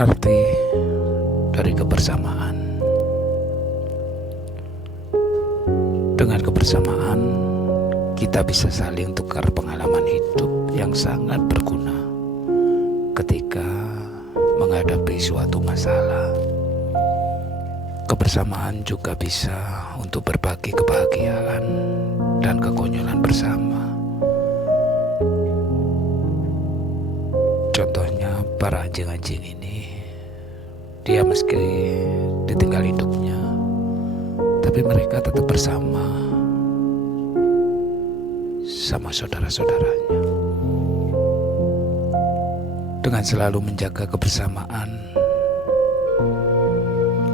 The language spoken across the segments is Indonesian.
Arti dari kebersamaan. Dengan kebersamaan, kita bisa saling tukar pengalaman hidup yang sangat berguna ketika menghadapi suatu masalah. Kebersamaan juga bisa untuk berbagi kebahagiaan dan kekonyolan bersama. Contohnya para anjing-anjing ini, dia meski ditinggal hidupnya, tapi mereka tetap bersama sama saudara-saudaranya. Dengan selalu menjaga kebersamaan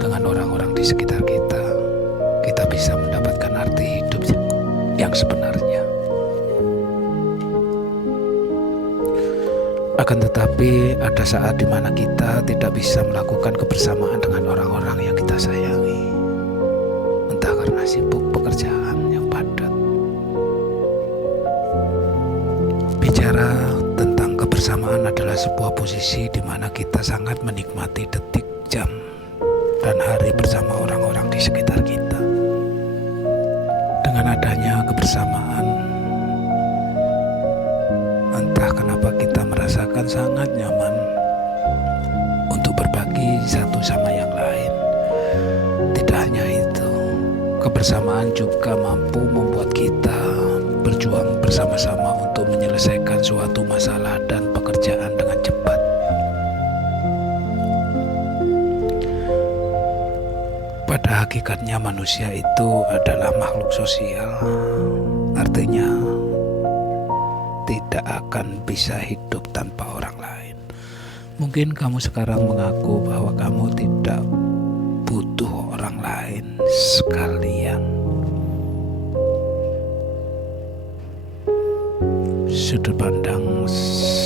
dengan orang-orang di sekitar kita, kita bisa mendapatkan arti hidup yang sebenarnya. Akan tetapi ada saat di mana kita tidak bisa melakukan kebersamaan dengan orang-orang yang kita sayangi, entah karena sibuk pekerjaan yang padat. Bicara tentang kebersamaan adalah sebuah posisi di mana kita sangat menikmati detik, jam, dan hari bersama orang-orang di sekitar kita. Dengan adanya kebersamaan, entah kenapa kita merasakan sangat nyaman untuk berbagi satu sama yang lain. Tidak hanya itu, kebersamaan juga mampu membuat kita berjuang bersama-sama untuk menyelesaikan suatu masalah dan pekerjaan dengan cepat. Pada hakikatnya manusia itu adalah makhluk sosial, artinya tidak akan bisa hidup tanpa orang lain. Mungkin kamu sekarang mengaku bahwa kamu tidak butuh orang lain sekalian. Sudut pandang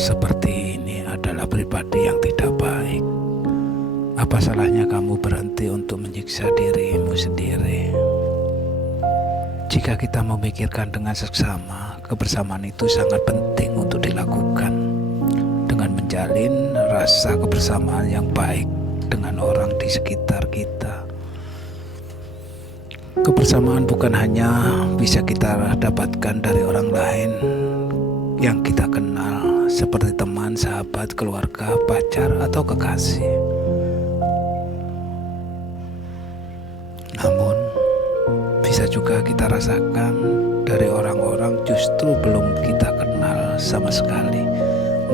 seperti ini adalah pribadi yang tidak baik. Apa salahnya kamu berhenti untuk menyiksa dirimu sendiri? Jika kita memikirkan dengan seksama, kebersamaan itu sangat penting untuk dilakukan dengan menjalin rasa kebersamaan yang baik dengan orang di sekitar kita. Kebersamaan bukan hanya bisa kita dapatkan dari orang lain yang kita kenal, seperti teman, sahabat, keluarga, pacar, atau kekasih. Namun, bisa juga kita rasakan dari orang-orang justru belum kita kenal sama sekali.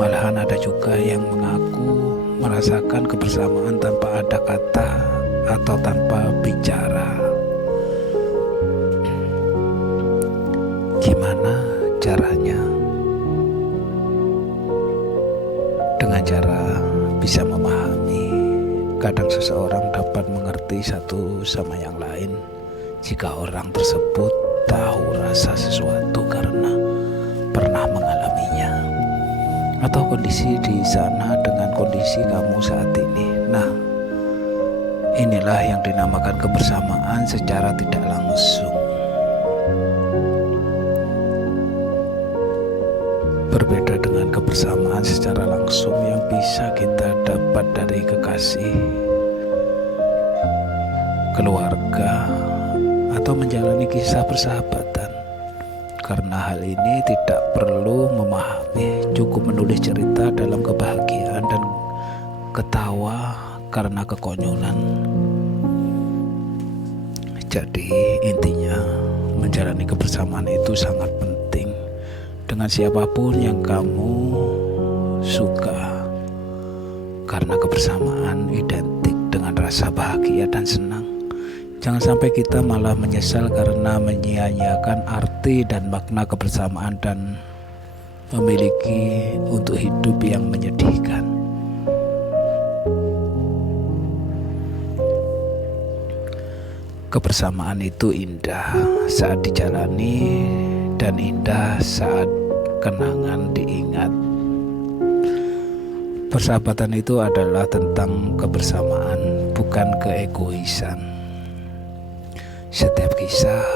Malahan ada juga yang mengaku merasakan kebersamaan tanpa ada kata atau tanpa bicara. Gimana caranya? Dengan cara bisa memahami. Kadang seseorang dapat mengerti satu sama yang lain jika orang tersebut tahu rasa sesuatu karena pernah mengalaminya, atau kondisi di sana dengan kondisi kamu saat ini. Nah, inilah yang dinamakan kebersamaan secara tidak langsung. Berbeda dengan kebersamaan secara langsung yang bisa kita dapat dari kekasih, keluarga, atau menjalani kisah persahabatan. Karena hal ini tidak perlu memahami, cukup menulis cerita dalam kebahagiaan dan ketawa karena kekonyolan. Jadi intinya, menjalani kebersamaan itu sangat penting dengan siapapun yang kamu suka, karena kebersamaan identik dengan rasa bahagia dan senang. Jangan sampai kita malah menyesal karena menyia-nyiakan arti dan makna kebersamaan dan memiliki untuk hidup yang menyedihkan. Kebersamaan itu indah saat dijalani dan indah saat kenangan diingat. Persahabatan itu adalah tentang kebersamaan, bukan keegoisan. Setiap kisah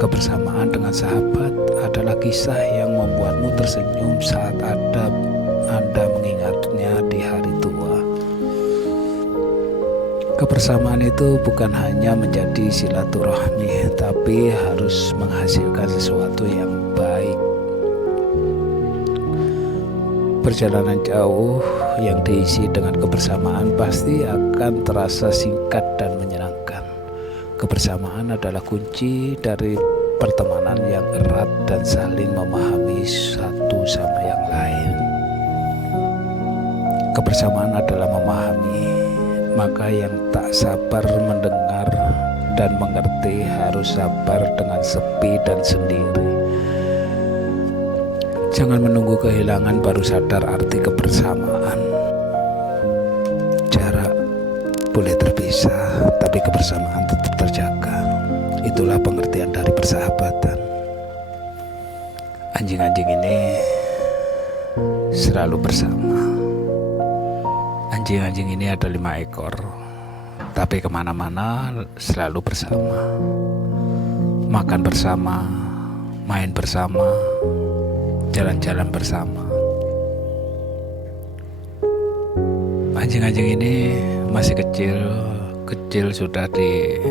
kebersamaan dengan sahabat adalah kisah yang membuatmu tersenyum saat Anda mengingatnya di hari tua. Kebersamaan itu bukan hanya menjadi silaturahmi, tapi harus menghasilkan sesuatu yang baik. Perjalanan jauh yang diisi dengan kebersamaan pasti akan terasa singkat dan menyenangkan. Kebersamaan adalah kunci dari pertemanan yang erat dan saling memahami satu sama yang lain. Kebersamaan adalah memahami, maka yang tak sabar mendengar dan mengerti harus sabar dengan sepi dan sendiri. Jangan menunggu kehilangan baru sadar arti kebersamaan. Jarak boleh terpisah, tapi kebersamaan tetap terjaga. Itulah pengertian dari persahabatan. Anjing-anjing ini selalu bersama. Anjing-anjing ini ada 5 ekor, tapi kemana-mana selalu bersama. Makan bersama, main bersama, jalan-jalan bersama. Anjing-anjing ini masih kecil sudah ditinggal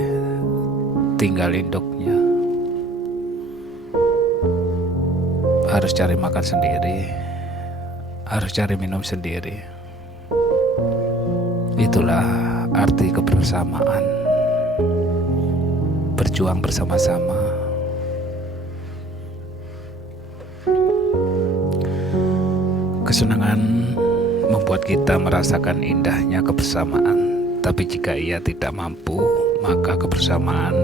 induknya. Harus cari makan sendiri, harus cari minum sendiri. Itulah arti kebersamaan, berjuang bersama-sama. Kesenangan membuat kita merasakan indahnya kebersamaan, tapi jika ia tidak mampu, maka kebersamaan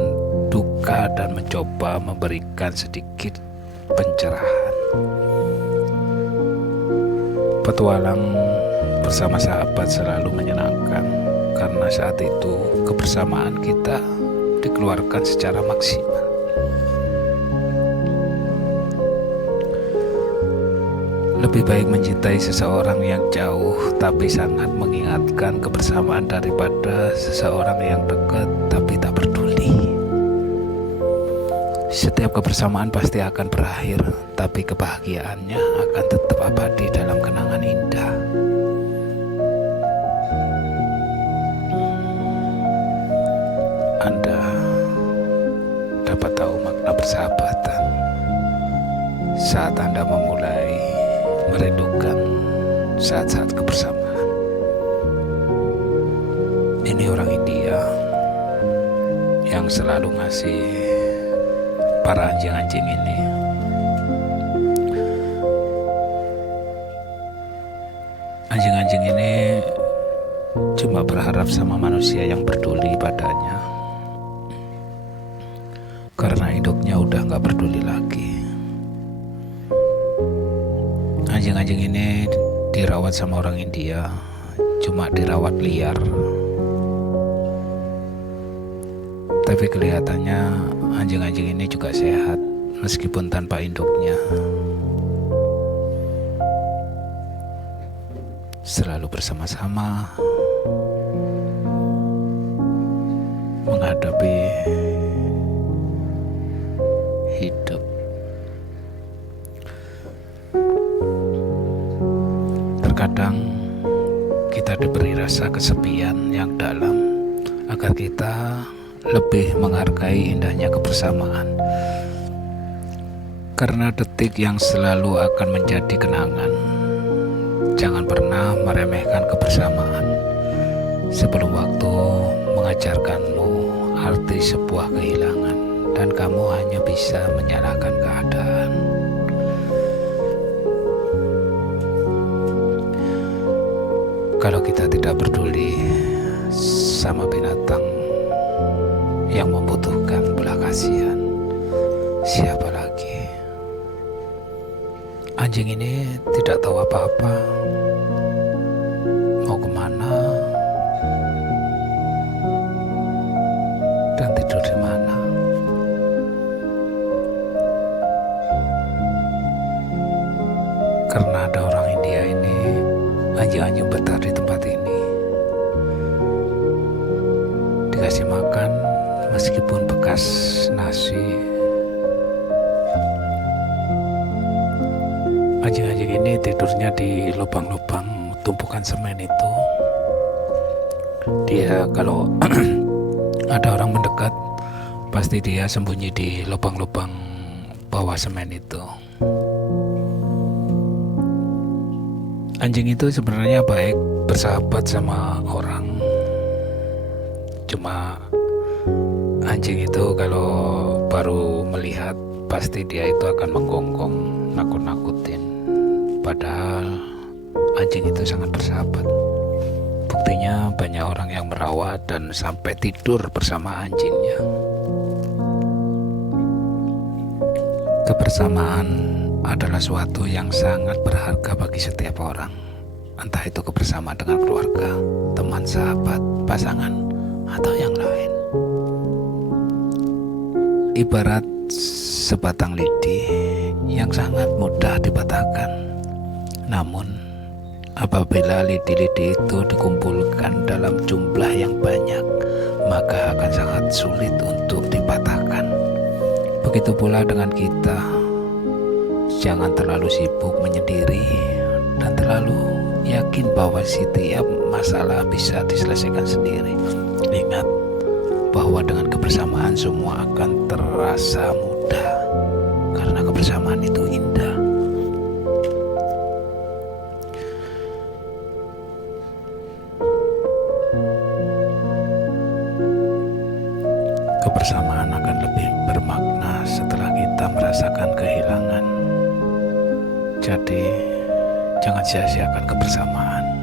duka dan mencoba memberikan sedikit pencerahan. Petualang bersama sahabat selalu menyenangkan, karena saat itu kebersamaan kita dikeluarkan secara maksimal. Lebih baik mencintai seseorang yang jauh tapi sangat mengingatkan kebersamaan daripada seseorang yang dekat tapi tak peduli. Setiap kebersamaan pasti akan berakhir, tapi kebahagiaannya akan tetap abadi dalam kenangan indah. Anda dapat tahu makna persahabatan saat Anda memulai merindukan saat-saat kebersamaan. Ini orang India yang selalu ngasih para anjing-anjing ini. Anjing-anjing ini cuma berharap sama manusia yang peduli padanya, karena induknya udah gak peduli lagi. Anjing-anjing ini dirawat sama orang India, cuma dirawat liar. Tapi kelihatannya anjing-anjing ini juga sehat meskipun tanpa induknya. Selalu bersama-sama menghadapi hidup. Terkadang kita diberi rasa kesepian yang dalam agar kita lebih menghargai indahnya kebersamaan. Karena detik yang selalu akan menjadi kenangan. Jangan pernah meremehkan kebersamaan sebelum waktu mengajarkanmu arti sebuah kehilangan dan kamu hanya bisa menyalahkan keadaan. Kalau kita tidak peduli sama binatang yang membutuhkan belas kasihan, siapa lagi? Anjing ini tidak tahu apa-apa, mau kemana dan tidur di mana. Karena ada orang India ini, anjing-anjing betah di tempat ini, dikasih makan meskipun bekas nasi. Anjing-anjing ini tidurnya di lubang-lubang tumpukan semen itu. Dia kalau ada orang mendekat, pasti dia sembunyi di lubang-lubang bawah semen itu. Anjing itu sebenarnya baik, bersahabat sama orang. Cuma anjing itu kalau baru melihat, pasti dia itu akan menggonggong, nakut-nakutin. Padahal anjing itu sangat bersahabat. Buktinya banyak orang yang merawat dan sampai tidur bersama anjingnya. Kebersamaan adalah suatu yang sangat berharga bagi setiap orang. Entah itu kebersamaan dengan keluarga, teman, sahabat, pasangan, atau yang lain. Ibarat sebatang lidi yang sangat mudah dipatahkan. Namun, apabila lidi-lidi itu dikumpulkan dalam jumlah yang banyak, maka akan sangat sulit untuk dipatahkan. Begitu pula dengan kita. Jangan terlalu sibuk menyendiri dan terlalu yakin bahwa setiap masalah bisa diselesaikan sendiri. Ingat bahwa dengan kebersamaan semua akan terasa mudah, karena kebersamaan itu indah. Kebersamaan akan lebih bermakna setelah kita merasakan kehilangan. Jadi, jangan sia-siakan kebersamaan.